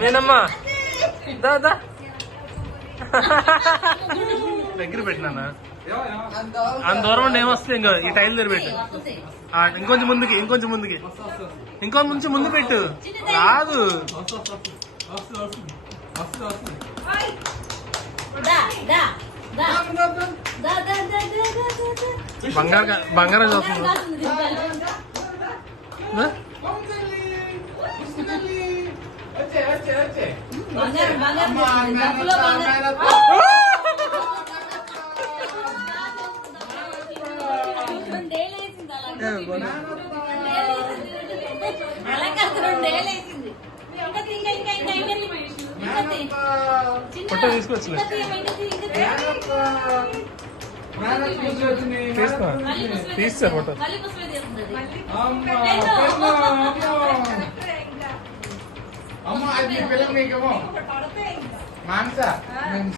నేనమ్మా దాదా దగ్గర పెట్టినా అంత దూరం ఏమొస్తుంది ఇంకా ఈ టైల్ దగ్గర పెట్టు ఇంకొంచెం ముందుకి ఇంకొంచెం ముందు పెట్టు రాదు బంగారం చూస్తుంది ఫోటో తీసుకొచ్చులే తీస్తా ఫోటో అమ్మ అది పిల్లలు నీకేమో మాంస